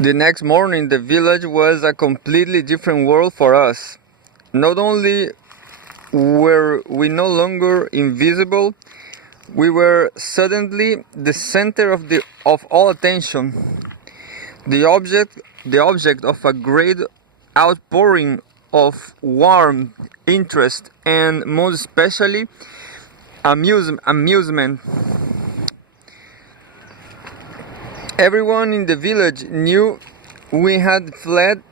The next morning, the village was a completely different world for us. Not only were we no longer invisible, we were suddenly the center of all attention, the object of a great outpouring of warm interest and most especially amusement. Everyone in the village knew we had fled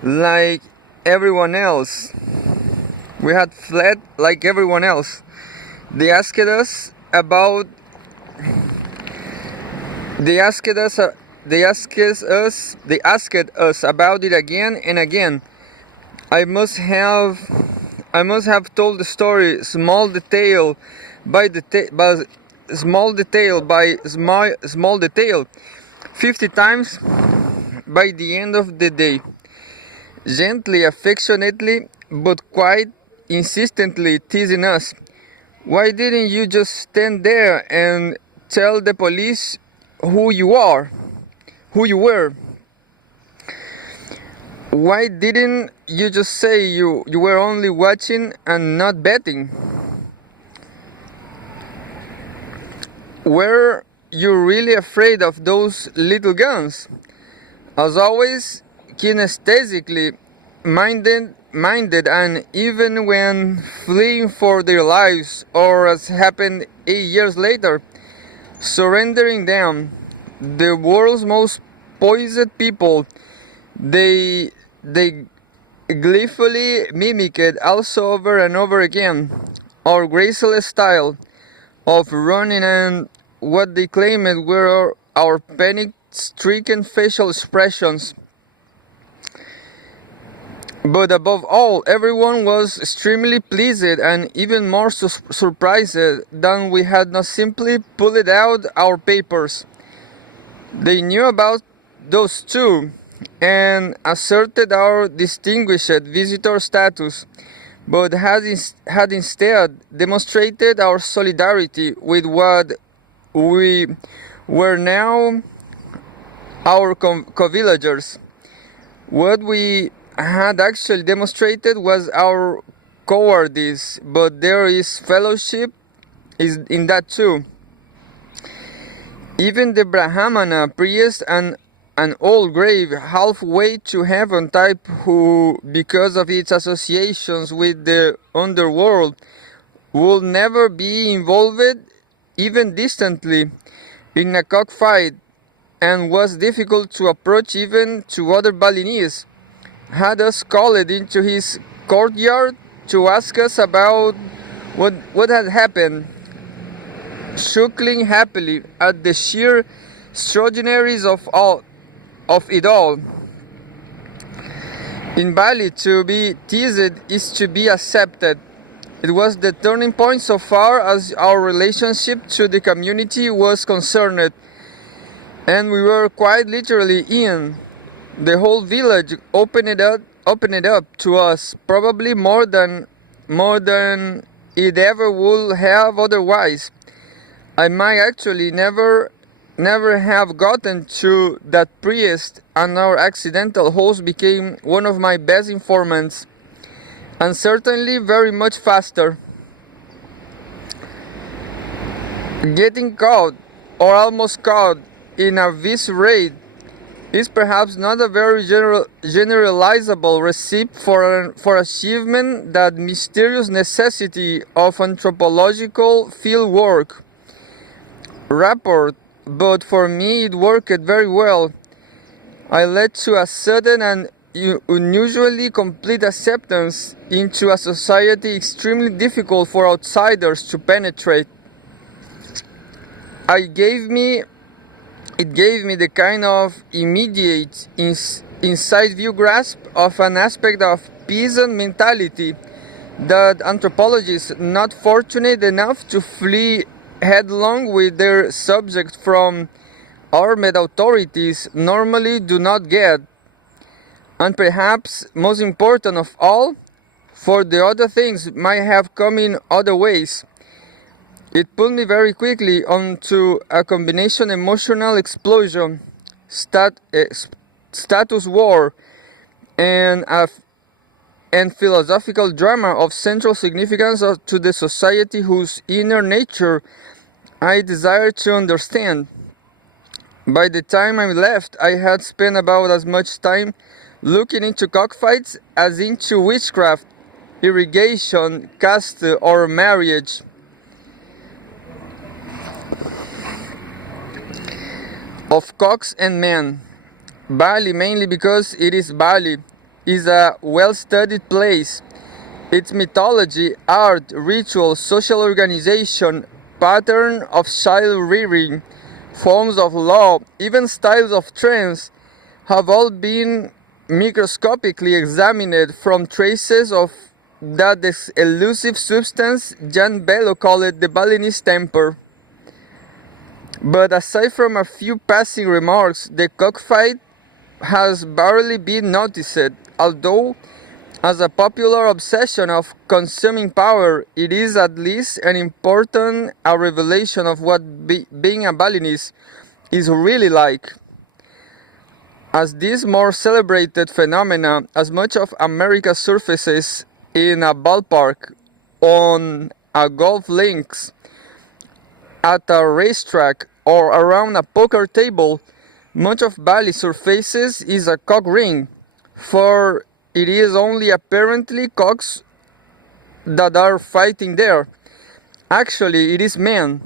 like everyone else. We had fled like everyone else. They asked us about. They asked us. They asked us about it again and again. I must have told the story small detail by small detail 50 times by the end of the day. Gently, affectionately, but quite insistently teasing us. Why didn't you just stand there and tell the police who you were? Why didn't you just say you were only watching and not betting? Were you really afraid of those little guns? As always, kinesthetically minded, and even when fleeing for their lives, or as happened 8 years later, surrendering them, the world's most poised people, they gleefully mimicked also over and over again our graceless style of running and what they claimed were our panic-stricken facial expressions. But above all, everyone was extremely pleased and even more surprised than we had not simply pulled out our papers. They knew about those too and asserted our distinguished visitor status, but had instead demonstrated our solidarity with what we were now our co-villagers. What we had actually demonstrated was our cowardice, but there is fellowship in that too. Even the Brahmana priest and an old grave halfway to heaven type who, because of its associations with the underworld, would never be involved even distantly in a cockfight and was difficult to approach even to other Balinese, had us called into his courtyard to ask us about what had happened, chuckling happily at the sheer extraordinaries of it all. In Bali, to be teased is to be accepted. It was the turning point so far as our relationship to the community was concerned, and we were quite literally in. The whole village opened it up to us, probably more than it ever would have otherwise. I might actually never have gotten to that priest, and our accidental host became one of my best informants, and certainly very much faster. Getting caught, or almost caught, in a vice raid is perhaps not a very generalizable recipe for achievement that mysterious necessity of anthropological field work. Rapport, but for me it worked very well. I led to a sudden and unusually complete acceptance into a society extremely difficult for outsiders to penetrate. It gave me the kind of immediate inside view grasp of an aspect of peasant mentality that anthropologists not fortunate enough to flee headlong with their subject from armed authorities normally do not get. And perhaps most important of all, for the other things might have come in other ways. It pulled me very quickly onto a combination emotional explosion, status war, and philosophical drama of central significance to the society whose inner nature I desired to understand. By the time I left, I had spent about as much time looking into cockfights as into witchcraft, irrigation, caste, or marriage. Of cocks and men. Bali, mainly because it is Bali, is a well-studied place. Its mythology, art, ritual, social organization, pattern of child rearing, forms of law, even styles of trance, have all been microscopically examined from traces of that elusive substance Jan Bello called the Balinese temper. But aside from a few passing remarks, the cockfight has barely been noticed, although as a popular obsession of consuming power, it is at least an important revelation of what being a Balinese is really like. As this more celebrated phenomena, as much of America surfaces in a ballpark, on a golf links, at a racetrack, or around a poker table, much of Bali surfaces is a cock ring, for it is only apparently cocks that are fighting there. Actually, it is men.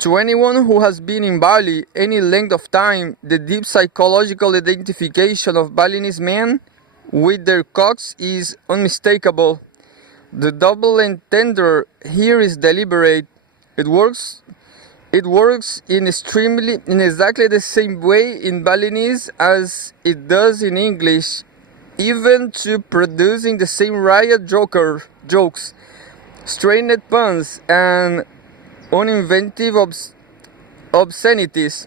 To anyone who has been in Bali any length of time, the deep psychological identification of Balinese men with their cocks is unmistakable. The double entendre here is deliberate. It works in exactly the same way in Balinese as it does in English, even to producing the same riot jokes, strained puns, and uninventive obscenities.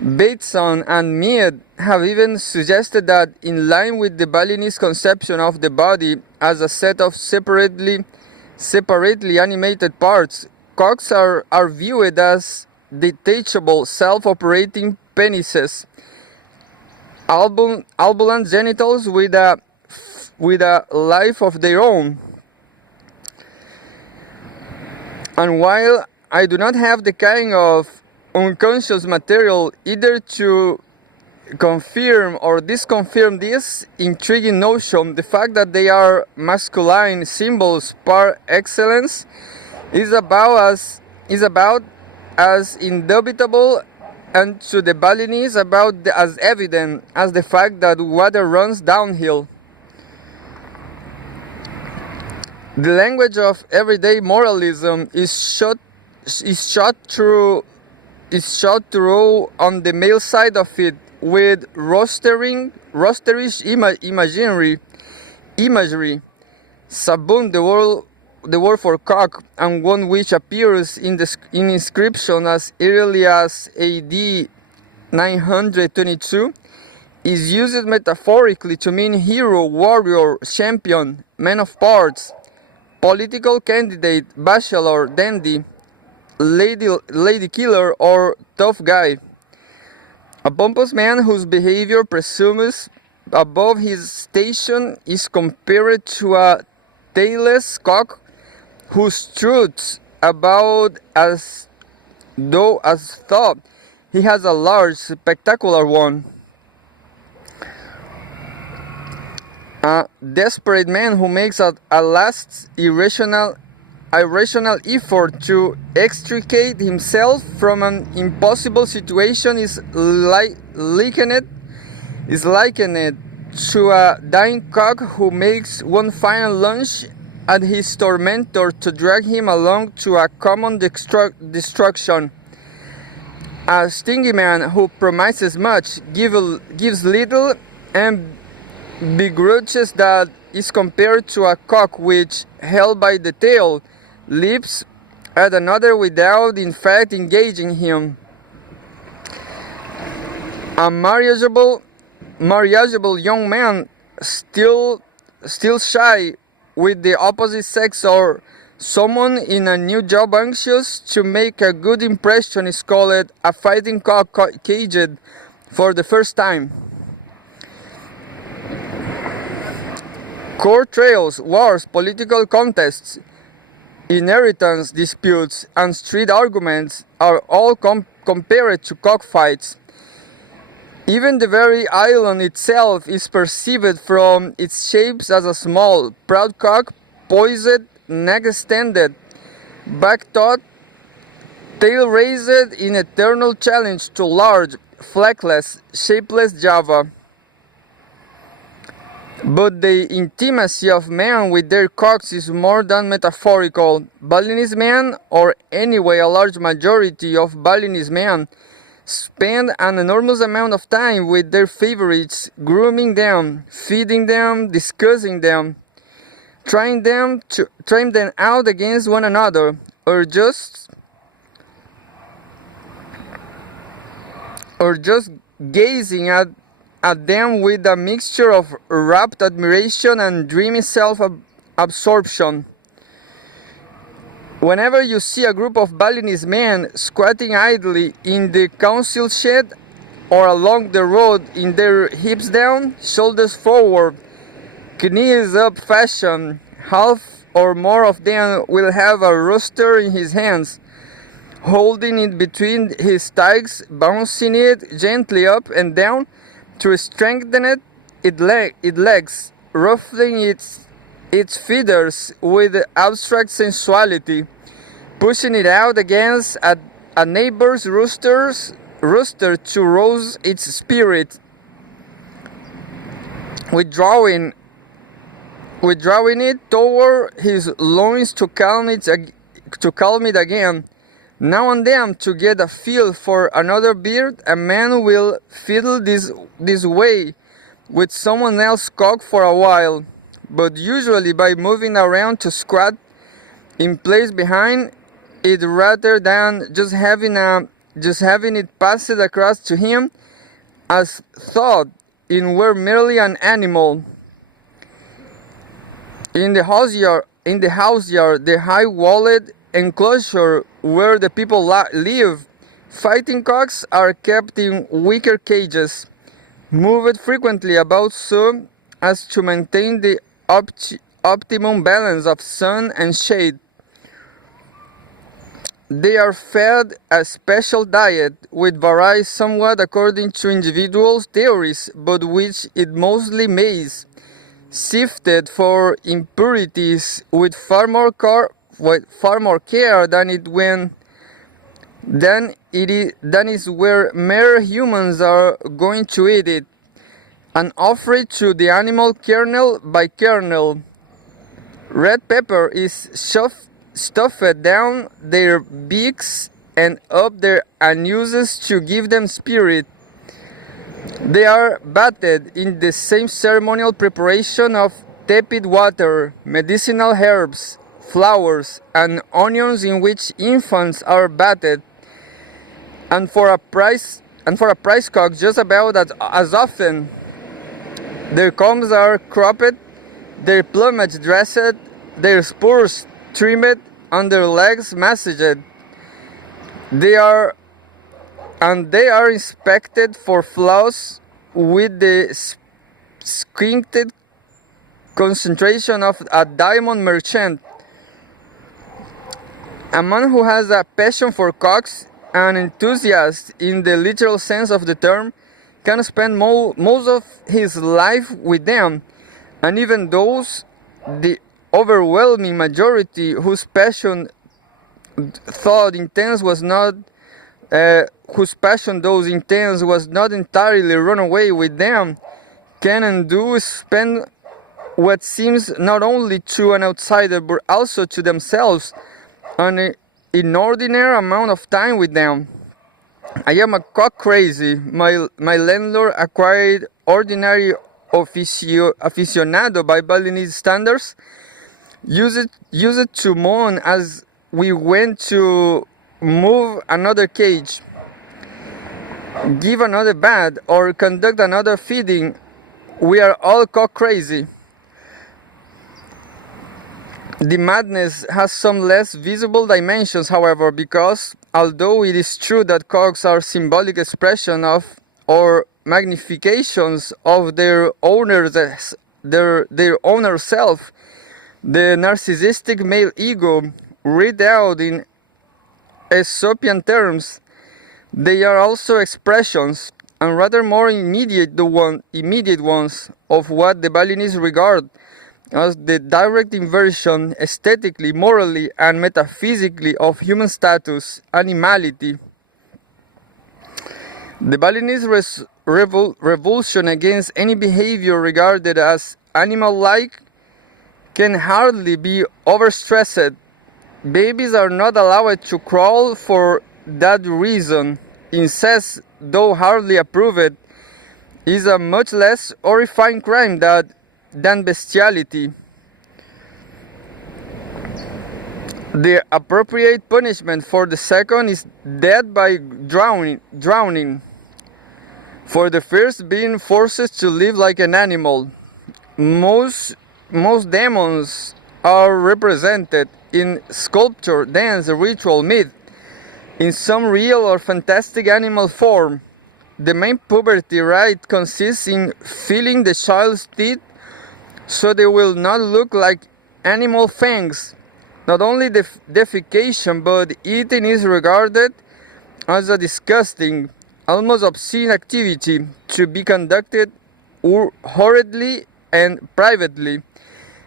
Bateson and Mead have even suggested that, in line with the Balinese conception of the body as a set of separately animated parts, cocks are viewed as detachable, self-operating penises, ambulant genitals with a life of their own. And while I do not have the kind of unconscious material either to confirm or disconfirm this intriguing notion, the fact that they are masculine symbols par excellence is about as indubitable, and to the Balinese as evident as the fact that water runs downhill. The language of everyday moralism is shot through on the male side of it with roasterish imagery. Sabun, the word for cock, and one which appears in inscription as early as AD 922, is used metaphorically to mean hero, warrior, champion, man of parts, political candidate, bachelor, dandy, lady killer, or tough guy. A pompous man whose behavior presumes above his station is compared to a tailless cock whose truths about as thought he has a large, spectacular one. A desperate man who makes a last irrational effort to extricate himself from an impossible situation is likened to a dying cock who makes one final lunge at his tormentor to drag him along to a common destruction. A stingy man who promises much, gives little, and begrudges that is compared to a cock which, held by the tail, leaps at another without in fact engaging him. A marriageable young man still shy with the opposite sex or Someone in a new job anxious to make a good impression is called a fighting cock caged for the first time. Court trials, wars, political contests, inheritance disputes, and street arguments are all compared to cockfights. Even the very island itself is perceived from its shapes as a small, proud cock, poised, neck extended, back taut, tail raised in eternal challenge to large, fleckless, shapeless Java. But the intimacy of men with their cocks is more than metaphorical. Balinese men, or anyway a large majority of Balinese men, spend an enormous amount of time with their favorites, grooming them, feeding them, discussing them, trying them out against one another, or just gazing at them with a mixture of rapt admiration and dreamy self-absorption. Whenever you see a group of Balinese men squatting idly in the council shed or along the road in their hips down, shoulders forward, knees up fashion, half or more of them will have a rooster in his hands, holding it between his thighs, bouncing it gently up and down to strengthen its legs, ruffling its feathers with abstract sensuality, pushing it out against a neighbor's rooster to rouse its spirit, withdrawing it toward his loins to calm it again. Now and then, to get a feel for another bird, a man will fiddle this way with someone else's cock for a while, but usually by moving around to squat in place behind it rather than just having it passed across to him as thought it were merely an animal. In the houseyard, the high-walled enclosure where the people live, fighting cocks are kept in wicker cages, moved frequently about so as to maintain the optimum balance of sun and shade. They are fed a special diet, which varies somewhat according to individuals' theories, but which is mostly maize, sifted for impurities with far more care than is where mere humans are going to eat it, and offered to the animal kernel by kernel. Red pepper is stuffed down their beaks and up their anuses to give them spirit. They are bathed in the same ceremonial preparation of tepid water, medicinal herbs, flowers, and onions in which infants are bathed, and for a price cock just about as often. Their combs are cropped, their plumage dressed, their spurs trimmed, and their legs massaged. They are inspected for flaws with the squinted concentration of a diamond merchant. A man who has a passion for cocks, an enthusiast in the literal sense of the term, can spend most of his life with them, and even those, the overwhelming majority whose passion though intense was not entirely run away with them, can and do spend what seems not only to an outsider but also to themselves an inordinate amount of time with them. I am a cock crazy. My landlord, acquired ordinary aficionado by Balinese standards, used to moan as we went to move another cage, give another bath, or conduct another feeding. We are all cock crazy. The madness has some less visible dimensions, however, because although it is true that cogs are symbolic expression of or magnifications of their owner's owner self, the narcissistic male ego, read out in Aesopian terms, they are also expressions, and rather more immediate ones, of what the Balinese regard as the direct inversion aesthetically, morally, and metaphysically of human status, animality. The Balinese revulsion against any behavior regarded as animal-like can hardly be overstressed. Babies are not allowed to crawl for that reason. Incest, though hardly approved, is a much less horrifying crime than bestiality. The appropriate punishment for the second is death by drowning. For the first, being forced to live like an animal. Most demons are represented in sculpture, dance, ritual, myth, in some real or fantastic animal form. The main puberty rite consists in filling the child's teeth so they will not look like animal fangs. Not only defecation, but eating is regarded as a disgusting, almost obscene activity to be conducted hurriedly and privately.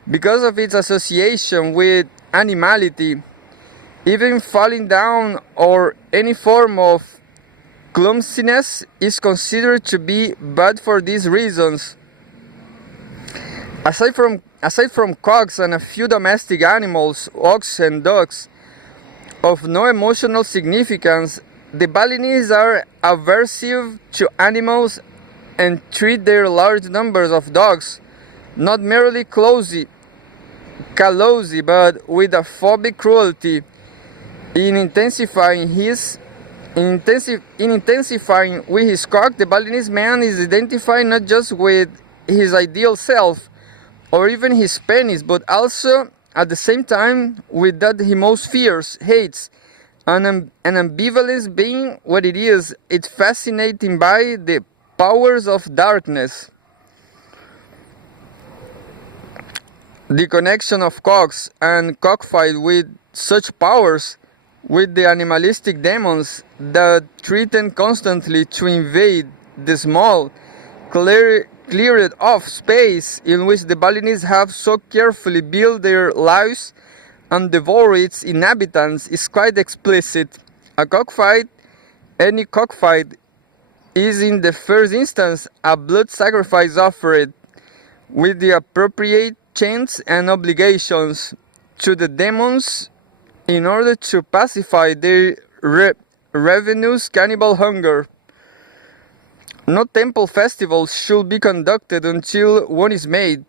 Because of its association with animality, even falling down or any form of clumsiness is considered to be bad for these reasons. Aside from cogs and a few domestic animals, ox and dogs, of no emotional significance, the Balinese are aversive to animals and treat their large numbers of dogs not merely callosely, but with a phobic cruelty. In intensifying with his cog, the Balinese man is identified not just with his ideal self or even his penis, but also at the same time with that he most fears, hates, an ambivalence being what it is. It's fascinating by the powers of darkness. The connection of cogs and cockfight with such powers with the animalistic demons that threaten constantly to invade the small, cleared off space in which the Balinese have so carefully built their lives and devour its inhabitants is quite explicit. Any cockfight, is in the first instance a blood sacrifice offered with the appropriate chants and obligations to the demons in order to pacify their ravenous cannibal hunger. No temple festivals should be conducted until one is made.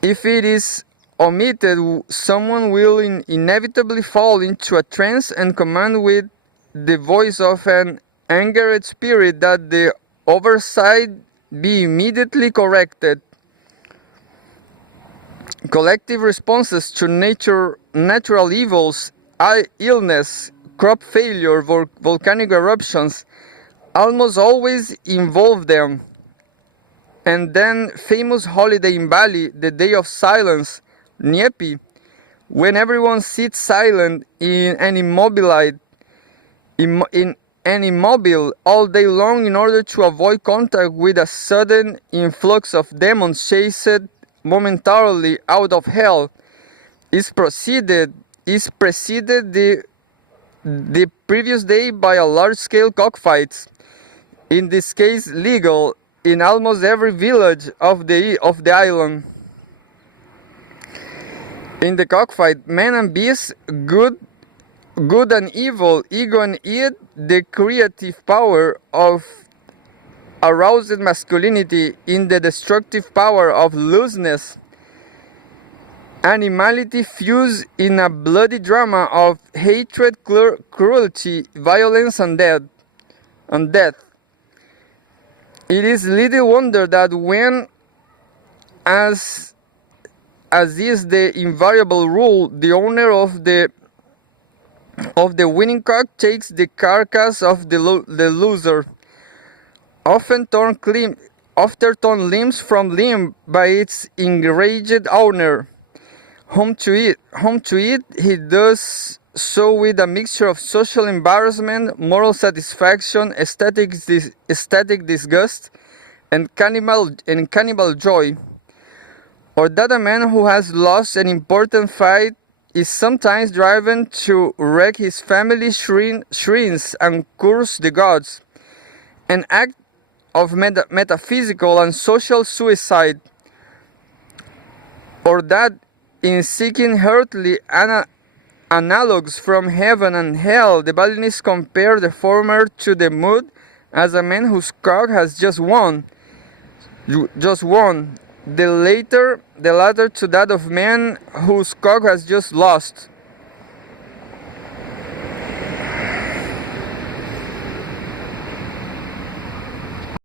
If it is omitted, someone will inevitably fall into a trance and command with the voice of an angered spirit that the oversight be immediately corrected. Collective responses to natural evils, illness, crop failure, volcanic eruptions, almost always involve them. And then famous holiday in Bali, the Day of Silence, Nyepi, when everyone sits silent and immobile all day long in order to avoid contact with a sudden influx of demons chased momentarily out of hell, is preceded the previous day by a large-scale cockfight, in this case legal, in almost every village of the island. In the cockfight, man and beast, good and evil, ego and id, the creative power of aroused masculinity in the destructive power of looseness, animality fused in a bloody drama of hatred, cruelty, violence, and death. It is little wonder that when, as as is the invariable rule, the owner of the winning cock takes the carcass of the loser, often torn limbs from limb by its enraged owner. Home to eat, he does so with a mixture of social embarrassment, moral satisfaction, aesthetic disgust, and cannibal joy. Or that a man who has lost an important fight is sometimes driven to wreck his family shrines and curse the gods, an act of metaphysical and social suicide. Or that in seeking earthly analogues from heaven and hell, the Valenists compare the former to the mood as a man whose cock has just won, the latter to that of man whose cock has just lost.